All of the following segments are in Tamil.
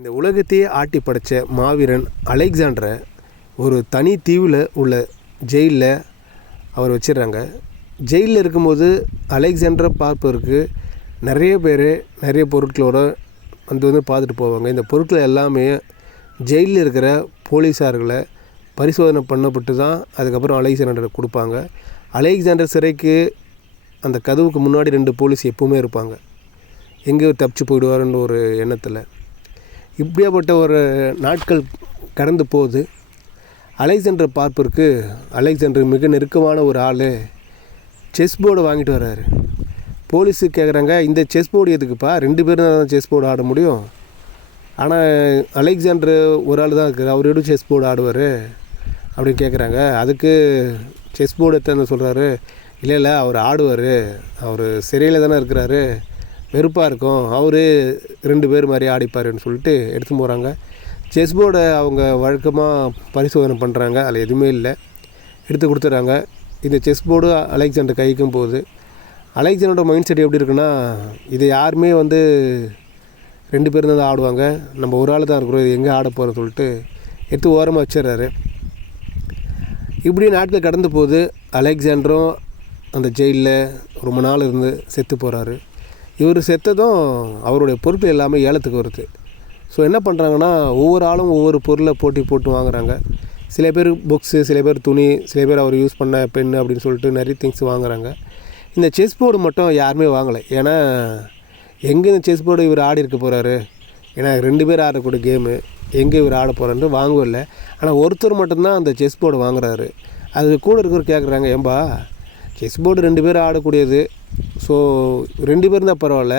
இந்த உலகத்தையே ஆட்டி படைத்த மாவீரன் அலெக்சாண்டரை ஒரு தனி தீவில் உள்ள ஜெயிலில் அவர் வச்சிடுறாங்க. ஜெயிலில் இருக்கும்போது அலெக்சாண்டரை பார்ப்பதற்கு நிறைய பேர் நிறைய பொருட்களோடு வந்து பார்த்துட்டு போவாங்க. இந்த பொருட்கள் எல்லாமே ஜெயிலில் இருக்கிற போலீஸார்களை பரிசோதனை பண்ணப்பட்டு தான் அதுக்கப்புறம் அலெக்சாண்டரை கொடுப்பாங்க. அலெக்சாண்டர் சிறைக்கு அந்த கதவுக்கு முன்னாடி 2 போலீஸ் எப்பவுமே இருப்பாங்க, எங்கேயோ தப்பிச்சு போயிடுவாருன்ற ஒரு எண்ணத்தில். இப்படியாப்பட்ட ஒரு நாட்கள் கடந்து போகுது. அலெக்சாண்டரை பார்ப்பதற்கு அலெக்சாண்டர் மிக நெருக்கமான ஒரு ஆள் செஸ் போர்டை வாங்கிட்டு வர்றாரு. போலீஸு கேட்குறாங்க, இந்த செஸ் போர்டு எதுக்குப்பா? 2 பேரும் தான் செஸ் போர்டு ஆட முடியும். ஆனால் அலெக்சாண்டர் ஒரு ஆள் தான் இருக்குது, அவர் எப்படி செஸ் போர்டு ஆடுவார் அப்படின்னு கேட்குறாங்க. அதுக்கு செஸ் போர்டு எத்தனை சொல்கிறாரு, இல்லை அவர் ஆடுவார், அவர் சிறையில் தானே இருக்கிறாரு, வெறுப்பாக இருக்கும், அவர் 2 பேர் மாதிரி ஆடிப்பாருன்னு சொல்லிட்டு எடுத்து போகிறாங்க. செஸ் போர்டை அவங்க வழக்கமாக பரிசோதனை பண்ணுறாங்க, அதில் எதுவுமே இல்லை, எடுத்து கொடுத்துட்றாங்க. இந்த செஸ் போர்டு அலெக்சாண்டர் கைக்கும் போகுது. அலெக்சாண்டரோட மைண்ட் செட் எப்படி இருக்குன்னா, இதை யாருமே 2 பேர் தான் ஆடுவாங்க, நம்ம ஒரு ஆள் தான் இருக்கிறோம், இது எங்கே ஆட போகிறோன்னு சொல்லிட்டு எடுத்து ஓரமாக வச்சிடுறாரு. இப்படி நாட்கள் கடந்து போகுது. அலெக்சாண்டரும் அந்த ஜெயிலில் ரொம்ப நாள் இருந்து செத்து போகிறாரு. இவர் செத்ததும் அவருடைய பொருட்கள் எல்லாமே ஏலத்துக்கு வருது. ஸோ என்ன பண்ணுறாங்கன்னா, ஒவ்வொரு ஆளும் ஒவ்வொரு பொருளை போட்டு வாங்குறாங்க. சில பேர் புக்ஸு, சில பேர் துணி, சில பேர் அவர் யூஸ் பண்ண பென் அப்படின்னு சொல்லிட்டு நிறைய திங்ஸ் வாங்குறாங்க. இந்த செஸ் போர்டு மட்டும் யாருமே வாங்கலை. ஏன்னா எங்கே இந்த செஸ் போர்டு இவர் ஆடி இருக்க போகிறாரு, ஏன்னா 2 பேர் ஆடக்கூடிய கேமு, எங்கே இவர் ஆட போகிறான்னு வாங்கவில்லை. ஆனால் ஒருத்தர் மட்டும்தான் அந்த செஸ் போர்டு வாங்குறாரு. அது கூட இருக்கிறவர் கேட்குறாங்க, ஏம்பா செஸ் போர்டு 2 பேர் ஆடக்கூடியது, ஸோ 2 பேர் தான் பரவாயில்ல,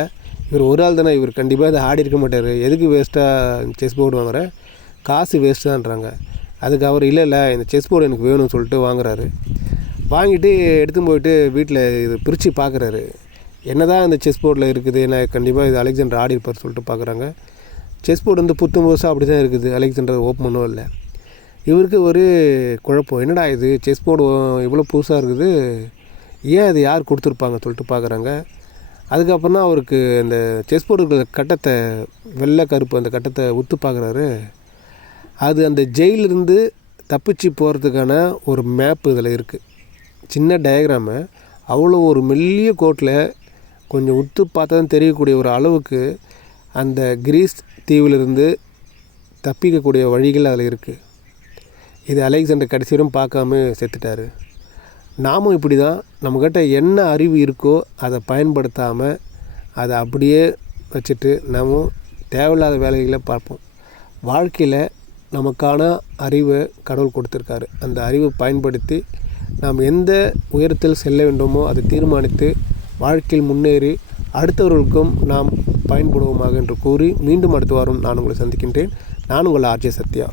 இவர் ஒரு ஆள் தானே, இவர் கண்டிப்பாக இதை ஆடி இருக்க மாட்டார், எதுக்கு வேஸ்ட்டாக செஸ் போர்டு வாங்குறேன், காசு வேஸ்ட்டு தான்றாங்க. அதுக்கு அவர் இல்லை இந்த செஸ் போர்டு எனக்கு வேணும்னு சொல்லிட்டு வாங்குறாரு. வாங்கிட்டு எடுத்து போயிட்டு வீட்டில் இது பிரித்து பார்க்குறாரு, என்ன தான் இந்த செஸ் போர்டில் இருக்குது, ஏன்னா கண்டிப்பாக இது அலெக்சாண்டர் ஆடி இருப்பார் சொல்லிட்டு பார்க்குறாங்க. செஸ் போர்டு புத்தம் புதுசாக அப்படி தான் இருக்குது, அலெக்சாண்டர் ஓப்பன் பண்ணவும் இல்லை. இவருக்கு ஒரு குழப்பம், என்னடா இது செஸ் போர்டு இவ்வளோ புதுசாக இருக்குது, ஏன் அது யார் கொடுத்துருப்பாங்க சொல்லிட்டு பார்க்குறாங்க. அதுக்கப்புறம் தான் அவருக்கு அந்த செஸ் போர்டு கட்டத்தை, வெள்ளை கருப்பு அந்த கட்டத்தை உத்து பார்க்குறாரு. அது அந்த ஜெயிலிருந்து தப்பிச்சு போகிறதுக்கான ஒரு மேப்பு இதில் இருக்குது, சின்ன டயக்ராமு. அவ்வளோ ஒரு மெல்லிய கோட்டில் கொஞ்சம் உத்து பார்த்தா தான் தெரியக்கூடிய ஒரு அளவுக்கு அந்த கிரீஸ் தீவிலிருந்து தப்பிக்கக்கூடிய வழிகள் அதில் இருக்குது. இது அலெக்சாண்டர் கடைசி வரையும் பார்க்காம செத்துட்டார். நாமும் இப்படி தான், நம்மக்கிட்ட என்ன அறிவு இருக்கோ அதை பயன்படுத்தாமல் அதை அப்படியே வச்சுட்டு நாமும் தேவையில்லாத வேலைகளை பார்ப்போம். வாழ்க்கையில் நமக்கான அறிவை கடவுள் கொடுத்துருக்காரு. அந்த அறிவை பயன்படுத்தி நாம் எந்த உயரத்தில் செல்ல வேண்டுமோ அதை தீர்மானித்து வாழ்க்கையில் முன்னேறி அடுத்தவர்களுக்கும் நாம் பயன்படுவோமாக என்று கூறி மீண்டும் அடுத்த வாரம் நான் உங்களை சந்திக்கின்றேன். நான் உங்கள் ஆர்ஜே சத்யா.